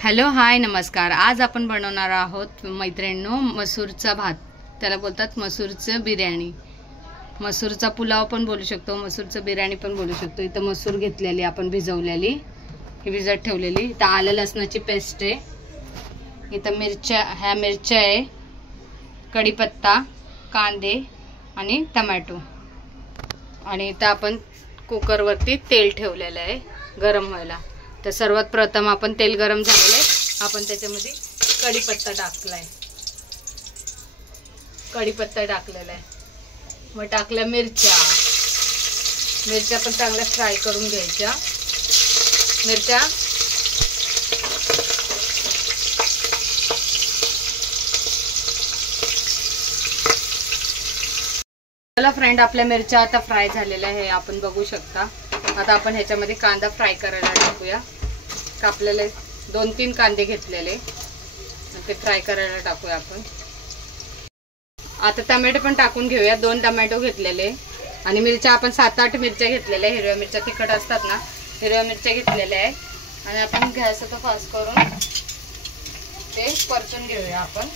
Hello hi नमस्कार। आज आपण बनवणार आहोत मैत्रिणींनो मसूरचा भात, त्याला बोलतात मसूरचं बिर्याणी। मसूरचा पुलाव पण बोलू शकतो, मसूरचं बिर्याणी पण बोलू शकतो। इथं मसूर घेतलेली आपण भिजवलेली, ही भिजत ठेवलेली। इथं आलं लसणाची पेस्ट आहे, इथं मिरच्या, ह्या मिरच्या आहे, कढीपत्ता, कांदे आणि टोमॅटो। आणि इथं आपण कुकरवरती तेल ठेवलेलं आहे गरम व्हायला। तर सर्वात प्रथम आपण तेल गरम झालेलं आहे, आपण त्याच्यामध्ये कढीपत्ता टाकलाय, कढीपत्ता टाकलेला आहे। मग टाकल्या मिरच्या, मिरच्या पण चांगल्या फ्राय करून घ्यायच्या। मिरच्या चला फ्रेंड, आपल्या मिरच्या आता फ्राय झालेल्या आहे, आपण बघू शकता। आता आपण ह्याच्यामध्ये कांदा फ्राय करायला टाकूया। कापलेले 2-3 कांदे घेतलेले, ते फ्राय करायला टाकूया आपण। आता टोमॅटो पण टाकून घेऊया, 2 टोमॅटो घेतलेले। आणि मिरच्या आपण 7-8 मिरच्या घेतलेल्या, हिरव्या मिरच्या तिखट असतात ना, हिरव्या मिरच्या घेतलेल्या आहे। आणि आपण गॅस आता फास्ट करून ते परतून घेऊया आपण।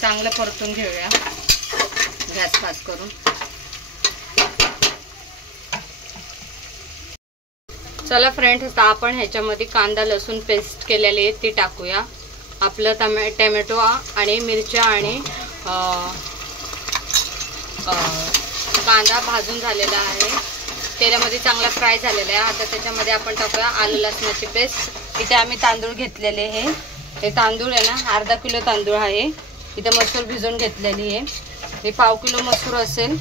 चांगलं परतून घेऊया गॅस फास्ट करून। चला फ्रेंड्स, आपण ह्याच्यामध्ये कांदा लसूण पेस्ट केलेली आहे ती टाकूया। आपलं टोमॅटो आणि मिरच्या आणि कांदा भाजून झालेला आहे, तेलामध्ये चांगला फ्राय झालेला आहे। आता त्याच्यामध्ये आपण टाकूया आलं लसणाची पेस्ट। इथे आम्ही तांदूळ घेतलेले आहे, हे तांदूळ आहे ना, अर्धा किलो तांदूळ आहे। इथे मसूर भिजवून घेतलेली आहे, हे पाव किलो मसूर असेल,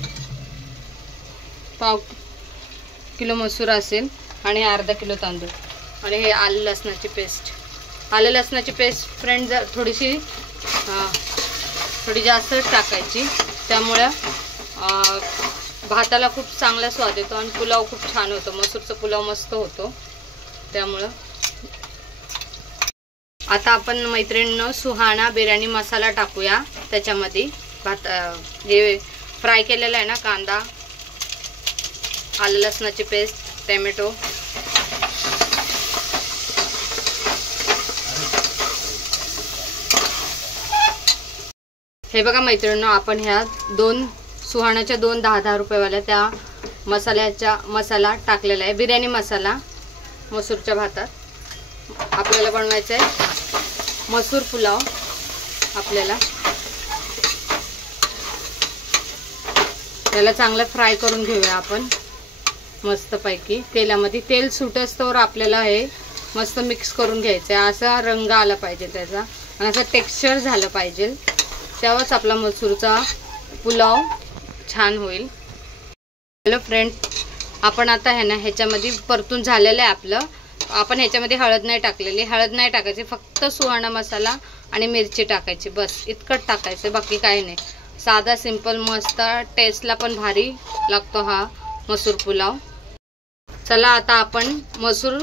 पाव किलो मसूर असेल आणि अर्धा किलो तांदूळ। आणि हे आलं लसणाची पेस्ट, आलं लसणाची पेस्ट फ्रेंड थोडी जास्त टाकायची, त्यामुळे भाताला खूप चांगला स्वाद येतो आणि पुलाव खूप छान होतो, मसूरचा पुलाव मस्त होतो त्यामुळे। आता आपण मैत्रिणींनो सुहाना बिर्याणी मसाला टाकूया त्याच्यामध्ये। भात जे फ्राय केलेला आहे ना, कांदा, आलं लसणाची पेस्ट, टोमॅटो, हे बघा मैत्रिणींनो, आपण ह्या 2 सुहानाच्या 2 10-10 रुपयेवाल्या त्या मसाला टाकलेला आहे, बिर्याणी मसाला मसूरच्या भातात। आपल्याला बनवायचं आहे मसूर पुलाव। आपल्याला त्याला चांगलं फ्राय करून घेऊया आपण मस्तपैकी तेलामध्ये। तेल सुटस्तोवर आपल्याला हे मस्त मिक्स करून घ्यायचं आहे, असा रंग आला पाहिजे त्याचा आणि असं टेक्स्चर झालं पाहिजे, तेव्हाच आपला मसूरचा पुलाव छान होईल। हॅलो फ्रेंड, आपण आता आहे ना ह्याच्यामध्ये परतून झालेलं आहे आपलं। आपण ह्याच्यामध्ये हळद नाही टाकलेली, हळद नाही टाकायची, फक्त सुहाणा मसाला आणि मिरची टाकायची, बस इतकंच टाकायचं, बाकी काही नाही। साधा सिंपल मस्त, टेस्टला पण भारी लागतो हा मसूर पुलाव। चला आता आपण मसूर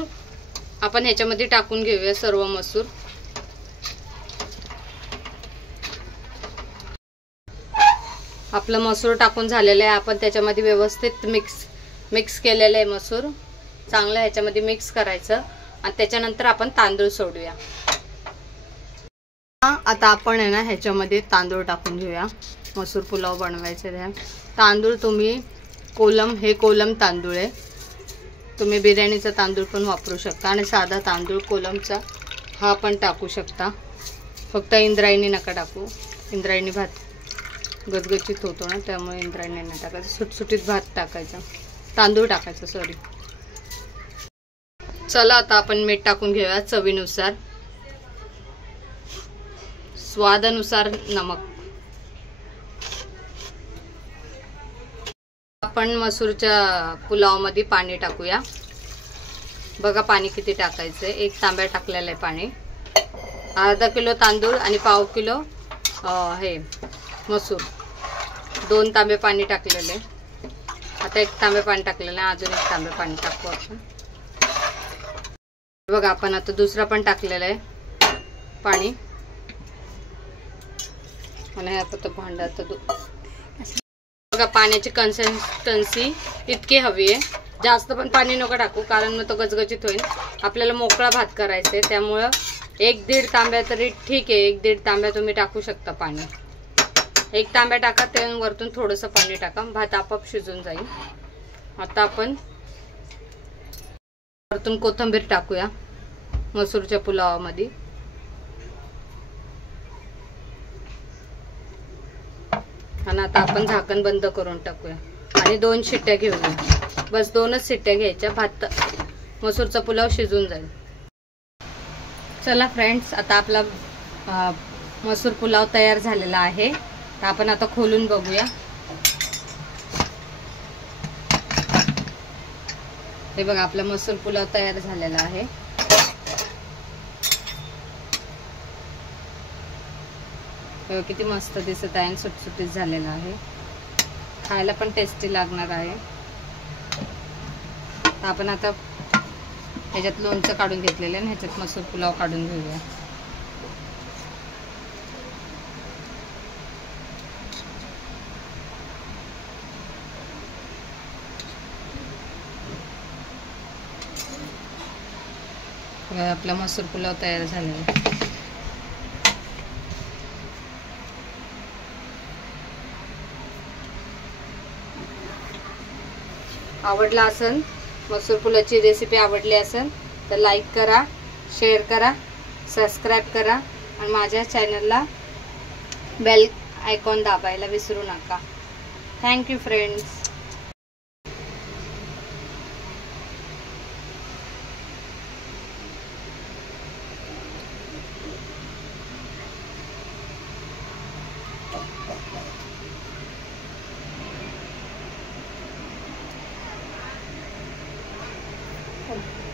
ह्याच्यामध्ये टाकून घेऊया, सर्व मसूर। आपलं मसूर टाकून झालेलं आहे, आपण त्याच्यामध्ये व्यवस्थित मिक्स केलेलं आहे मसूर, चांगलं ह्याच्यामध्ये मिक्स करायचं। आणि त्याच्यानंतर आपण तांदूळ सोडूया। आता आपण आहे ना ह्याच्यामध्ये तांदूळ टाकून घेऊया, मसूर पुलाव बनवायचं। तांदूळ तुम्ही कोलम तांदूळ आहे, तुम्ही बिर्याणीचा तांदूळ पण वापरू शकता आणि साधा तांदूळ कोलमचा हा पण टाकू शकता, फक्त इंद्रायणी नका टाकू। इंद्रायणी भात गजगजीत होतो ना, त्यामुळे इंद्रायणी नाही टाकायचं, सुटसुटीत भात टाकायचा, तांदूळ टाकायचं सॉरी। चला आता आपण मीठ टाकून घेऊया चवीनुसार, स्वादानुसार नमक। आपण मसूरच्या पुलावमध्ये पाणी टाकूया, बघा पाणी किती टाकायचं आहे, 1 तांब्या टाकलेलं आहे पाणी। अर्धा किलो तांदूळ आणि पाव किलो हे मसूर, 2 तांबे पाणी टाकलेले। आता 1 तांबे पाणी टाकलेलं आहे, अजून 1 तांबे पाणी टाकू आपण। बघा आपण आता दुसरा पण टाकलेला आहे पाणी, आणि आता भांड्यात बघा पाण्याची कन्सिस्टन्सी इतकी हवी आहे, जास्त पण पाणी नको टाकू, कारण मग तो गजगजीत होईल. आपल्याला मोकळा भात करायचा आहे, त्यामुळं 1-1.5 तांब्या तरी ठीक आहे. 1-1.5 तांब्या तुम्ही टाकू शकता पाणी. 1 तांब्या टाका, ते वरतून थोडंसं पाणी टाका, भात आपोआप शिजून जाईल. आता आपण वरतून कोथिंबीर टाकूया मसूरच्या पुलावामध्ये. आणि आता आपण झाकण बंद करून टाकूया आणि 2 शिट्ट्या घेऊया. बस 2च शिट्ट्या घ्यायच्या, भात मसूरचा पुलाव शिजून जाईल. चला फ्रेंड्स, आता आपला मसूर पुलाव तयार झालेला आहे. तर आपण आता खोलून बघूया. हे बघा, आपला मसूर पुलाव तयार झालेला आहे. किती मस्त दिसत आहे आणि सुटसुटीत झालेला आहे. खायला पण टेस्टी लागणार आहे. आपण आता ह्याच्यात लोणचं काढून घेतलेलं आहे, ह्याच्यात मसूर पुलाव काढून घेऊया. आपला मसूर पुलाव तयार झालेला आहे. आवडला असेल, मसूर पुलावची रेसिपी आवडली असेल तर लाईक करा, शेअर करा, सबस्क्राईब करा आणि माझ्या चॅनलला बेल आयकॉन दाबायला विसरू नका. Thank you friends. Thank you.